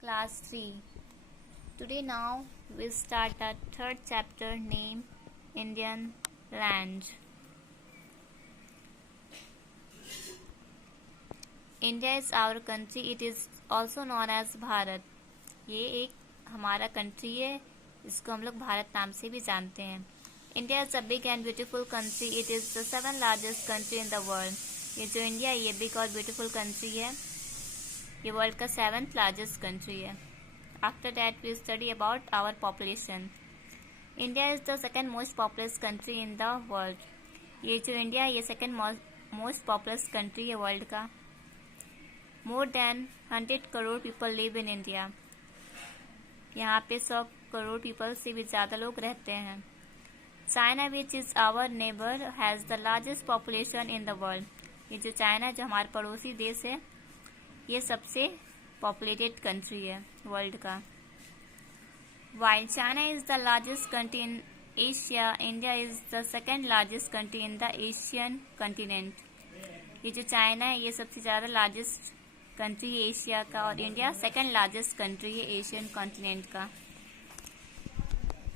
Class 3. Today now we start the third chapter named Indian Land. India is our country. It is also known as Bharat. ये एक हमारा country है, इसको हम लोग भारत नाम से भी जानते हैं. India is a big and beautiful country. It is the 7th largest country in the world. ये जो इंडिया ये बिग और ब्यूटीफुल कंट्री है, ये वर्ल्ड का 7th लार्जेस्ट कंट्री है. After that we study about our population. India is the second most populous country in the world. ये जो इंडिया है ये सेकेंड मोस्ट पॉपुलस कंट्री है वर्ल्ड का. More than 100 crore people live in India. यहाँ पे 100 crore people से भी ज़्यादा लोग रहते हैं. China which is our neighbour has the largest population in the world. ये जो चाइना जो हमारा पड़ोसी देश है ये सबसे पॉपुलेटेड कंट्री है वर्ल्ड का. While China is the largest country in Asia, India is the second largest country in the Asian continent. ये जो चाइना है ये सबसे ज़्यादा लार्जेस्ट कंट्री है एशिया का और इंडिया सेकेंड लार्जेस्ट कंट्री है एशियन कॉन्टिनेंट का.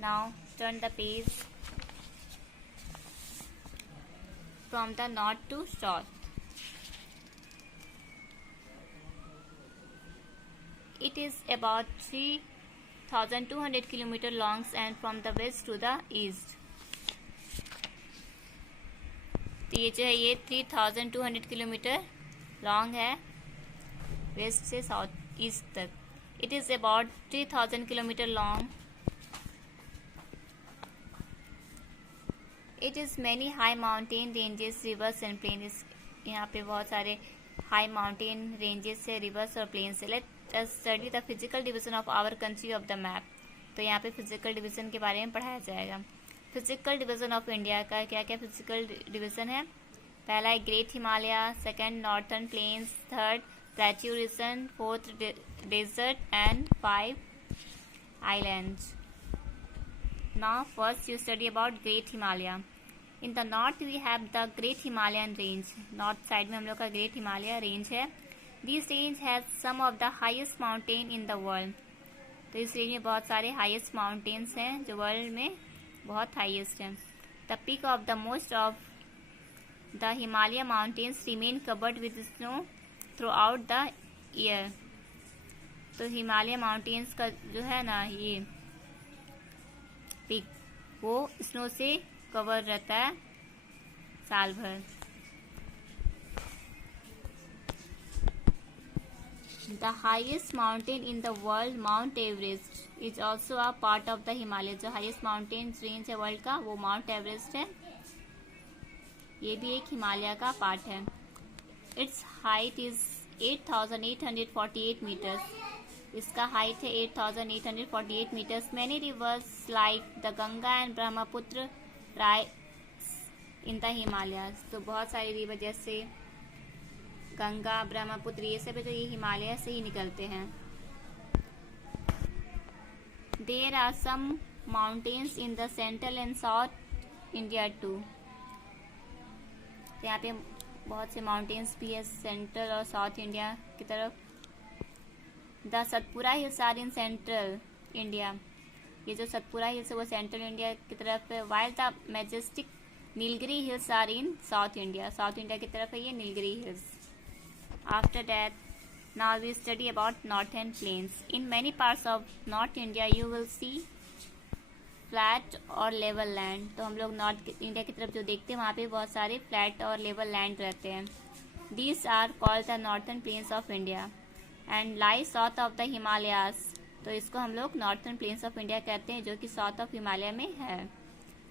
Now turn the page from the north to south. It is about 3,200 km long and from the west to the east. तो ये जो है ये 3,200 किलोमीटर लॉन्ग है वेस्ट से साउथ ईस्ट तक. It is about 3,000 kilometre long. It is many high mountain ranges, rivers and plains. यहाँ पे बहुत सारे हाई माउंटेन रेंजेस है, रिवर्स और प्लेन्स है. Let study the physical division of our country of the map. तो यहाँ पे फिजिकल डिवीजन के बारे में पढ़ाया जाएगा. फिजिकल डिवीजन ऑफ इंडिया का क्या क्या फिजिकल डिवीजन है. पहला है great Himalaya, second northern plains, third plateau region, fourth desert and 5 islands. Now first you study about great Himalaya. In the north we have the great Himalayan range. North side में हम लोग का ग्रेट हिमालय रेंज है. This range has some of the highest mountain in the world. तो इस range में बहुत सारे हाईएस्ट माउंटेन्स हैं जो वर्ल्ड में बहुत हाईएस्ट हैं. The peak of the most of the Himalaya mountains remain covered with snow through out the year. तो हिमालय माउंटेन्स का जो है ना ये पीक वो स्नो से कवर रहता है साल भर. The highest mountain in the world, Mount Everest, is also a part of the Himalaya. जो highest mountain range है वर्ल्ड का वो माउंट एवरेस्ट है. ये भी एक हिमालय का पार्ट है. Its height is 8,848 meters. इसका हाइट है 8,848 metres. Many rivers like the Ganga and Brahmaputra rise in the Himalayas. तो बहुत सारी रिवर जैसे गंगा, ब्रह्मपुत्र ये सब है जो ये हिमालय से ही निकलते हैं. There are some mountains in the central and south India too. यहाँ पे बहुत से माउंटेन्स भी है सेंट्रल और साउथ इंडिया की तरफ. The Satpura hills are in central India. ये जो सतपुरा हिल्स है वो सेंट्रल इंडिया की तरफ है. While the majestic Nilgiri hills are in south India. South India की तरफ है ये Nilgiri hills. After that, now we study about northern plains. In many parts of North India, you will see flat और level land. तो हम लोग north India की तरफ जो देखते हैं वहाँ पे बहुत सारे फ्लैट और लेवल लैंड रहते हैं. These are called the northern plains of India and lie south of the Himalayas. तो इसको हम लोग northern plains of India कहते हैं जो कि south of हिमालय में है.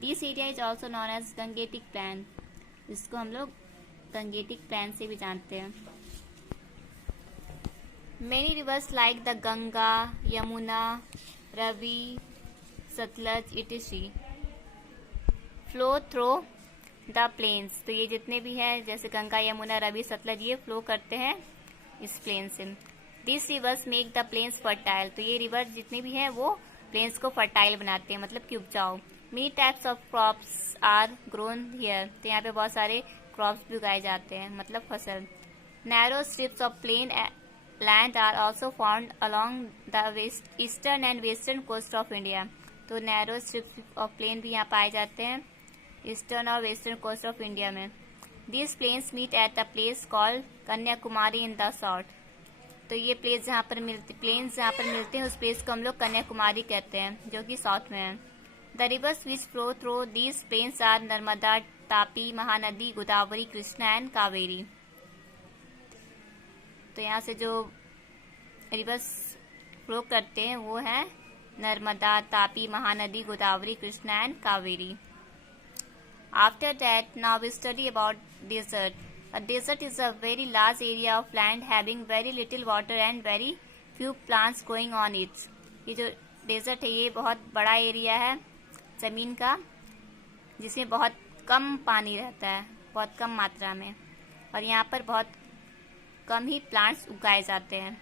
This area is also known as Gangetic Plain. इसको हम लोग गंगेटिक प्लेन से भी जानते हैं. Many rivers like the Ganga, Yamuna, Ravi, Satluj, etc. flow through the plains. तो ये जितने भी हैं जैसे गंगा, यमुना, रवि, सतलज ये फ्लो करते हैं इस प्लेन से. These rivers make the plains fertile. तो ये रिवर जितने भी हैं वो प्लेन्स को फर्टाइल बनाते हैं मतलब कि उपजाऊ. Many types of crops are grown here. तो यहाँ पे बहुत सारे क्रॉप्स भी उगाए जाते हैं मतलब फसल. Narrow strips of plain land are also found along the eastern and western coast of India. तो नैरो स्ट्रिप्स ऑफ प्लेन भी यहाँ पाए जाते हैं ईस्टर्न और वेस्टर्न कोस्ट ऑफ इंडिया में. These plains meet at a place called Kanyakumari in the south. तो ये प्लेन्स जहाँ पर मिलते हैं उस प्लेस को हम लोग कन्याकुमारी कहते हैं, जो कि साउथ में है. The rivers which flow through these plains are Narmada, Tapi, Mahanadi, Godavari, Krishna and Kaveri. तो यहाँ से जो रिवर्स फ्लो करते हैं वो है Narmada, Tapi, Mahanadi, Godavari, Krishna and Kaveri. After that, now we study about desert. A desert is a very large area of land having very little water and very few plants growing on it. ये जो डेजर्ट है ये बहुत बड़ा एरिया है ज़मीन का जिसमें बहुत कम पानी रहता है, बहुत कम मात्रा में, और यहाँ पर बहुत कम ही प्लांट्स उगाए जाते हैं.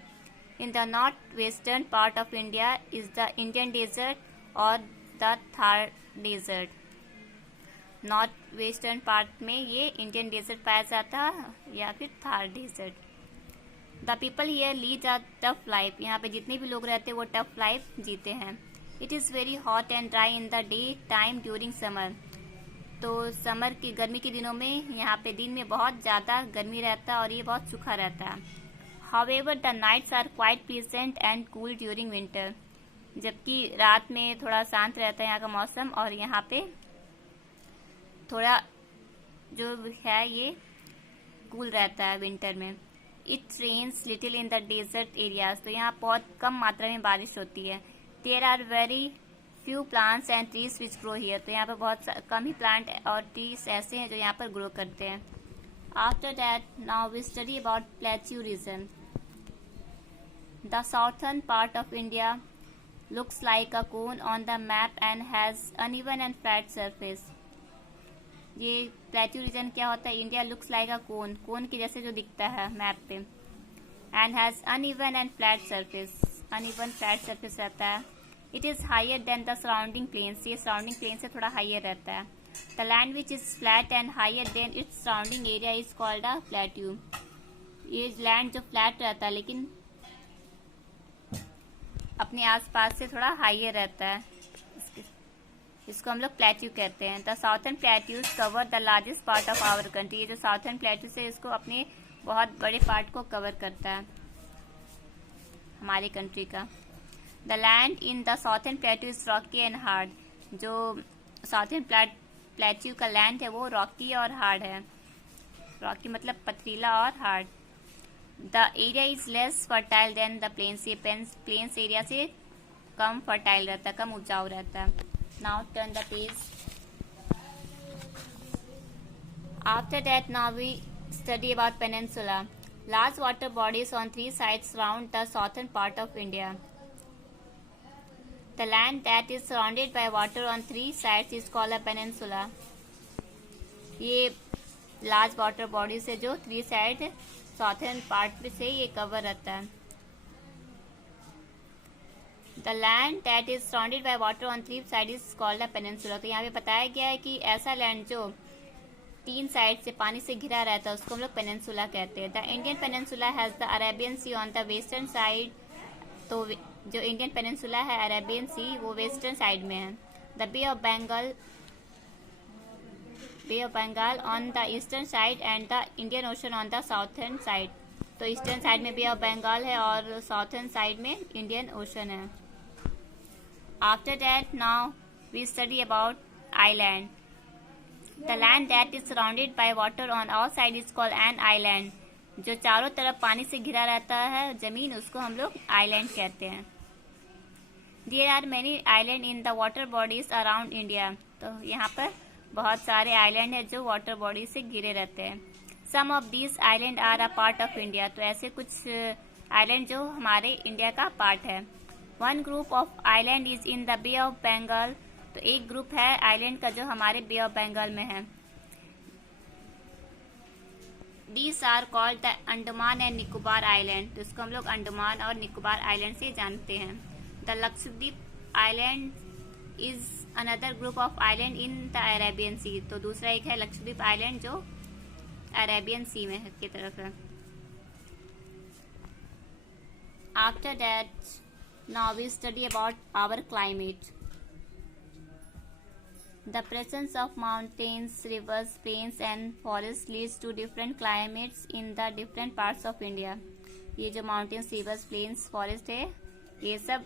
In the north western part of India is the Indian desert और the Thar desert. North western part में ये इंडियन डेजर्ट पाया जाता है या फिर Thar desert. The people here lead a tough life. यहाँ पे जितने भी लोग रहते हैं वो टफ लाइफ जीते हैं. It is very hot and dry in the day time during summer. तो समर की गर्मी के दिनों में यहाँ पे दिन में बहुत ज़्यादा गर्मी रहता है और ये बहुत सूखा रहता है. However the nights are quite pleasant and cool during winter. जबकि रात में थोड़ा शांत रहता है यहाँ का मौसम और यहाँ पे थोड़ा जो है ये कूल रहता है विंटर में. It rains little in the desert areas. तो यहाँ बहुत कम मात्रा में बारिश होती है. There are very few plants and trees which grow here. तो यहाँ पर बहुत कम ही प्लांट और ट्रीज ऐसे हैं जो यहाँ पर ग्रो करते हैं. After that now we study about plateau region. The southern part of India looks like a cone on the map and has uneven and flat surface. ये प्लेट्यू रीजन क्या होता है? India looks like a cone के जैसे जो दिखता है map पे. And has uneven and flat surface. Uneven flat surface रहता है. It is higher than the surrounding plains. ये सराउंडिंग प्लेन से थोड़ा हायर रहता है. The land which is flat and higher than its surrounding area is called a plateau. ये land जो flat रहता है लेकिन अपने आसपास से थोड़ा हायर रहता है, इसको हम लोग प्लेट्यू कहते हैं. The southern plateaus cover the largest part of our country. ये जो साउथर्न प्लेट्यूज है इसको अपने बहुत बड़े पार्ट को कवर करता है हमारी कंट्री का. The land in the southern plateau is Rocky and hard. जो साउथर्न प्लेट्यू का लैंड है वो रॉकी और हार्ड है. रॉकी मतलब पथरीला और hard. The area is less fertile than the plains. ये प्लेन्स एरिया से कम फर्टाइल रहता है, कम उपजाऊ रहता है. Now turn the page. After that, now we study about peninsula. Large water bodies on three sides surround the southern part of India. The land that is surrounded by water on three sides is called a peninsula. ये large water bodies है जो three side southern part से ये cover रहता है. The land that is surrounded by water on three sides is called a peninsula. तो यहाँ पे बताया गया है कि ऐसा लैंड जो तीन साइड से पानी से घिरा रहता है उसको हम लोग पेनिनसुला कहते हैं. The Indian peninsula has the Arabian sea on the western side. तो जो इंडियन पेनिनसुला है अरेबियन सी वो वेस्टर्न साइड में है. The bay of Bengal on the eastern side and the Indian ocean on the southern side. तो eastern side में bay of Bengal है और साउथर्न साइड में इंडियन ओशन है. After that, now we study about island. The land that is surrounded by water on all sides is called an island. जो चारों तरफ पानी से घिरा रहता है जमीन उसको हम लोग आइलैंड कहते हैं. There are many islands in the water bodies around India. तो यहाँ पर बहुत सारे आइलैंड है जो वाटर बॉडी से घिरे रहते हैं. Some of these islands are a part of India. तो ऐसे कुछ आइलैंड जो हमारे इंडिया का पार्ट है. One group of island is in the bay of Bengal. तो एक ग्रुप है आइलैंड का जो हमारे बे ऑफ बंगाल में है. These are called the Andaman and Nicobar island. तो इसको हम लोग अंडमान और निकोबार आइलैंड से जानते हैं. The Lakshadweep island is another group of island in the Arabian sea. तो दूसरा एक है लक्षद्वीप आइलैंड जो अरेबियन सी में की तरफ है. After that, now we study about our climate. The presence of mountains, rivers, plains and forests leads to different climates in the different parts of India. ये जो mountains, rivers, plains, forest है, ये सब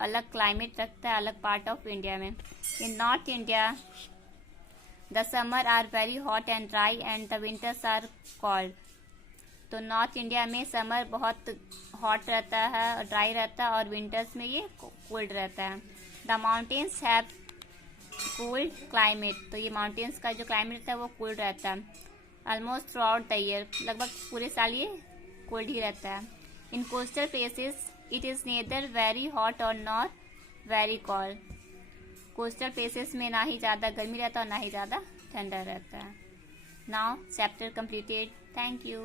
अलग क्लाइमेट रखता है अलग part of India में. In north India the summer are very hot and dry and the winters are cold. तो नॉर्थ इंडिया में समर बहुत हॉट रहता है और ड्राई रहता है और विंटर्स में ये कोल्ड रहता है. The mountains have cold climate. तो ये माउंटेन्स का जो क्लाइमेट रहता है वो कोल्ड रहता है almost throughout the year. लगभग पूरे साल ये कोल्ड ही रहता है. In coastal places it is neither very hot और not very cold. Coastal places में ना ही ज़्यादा गर्मी रहता है और ना ही ज़्यादा ठंडा रहता है. Now chapter completed. Thank you.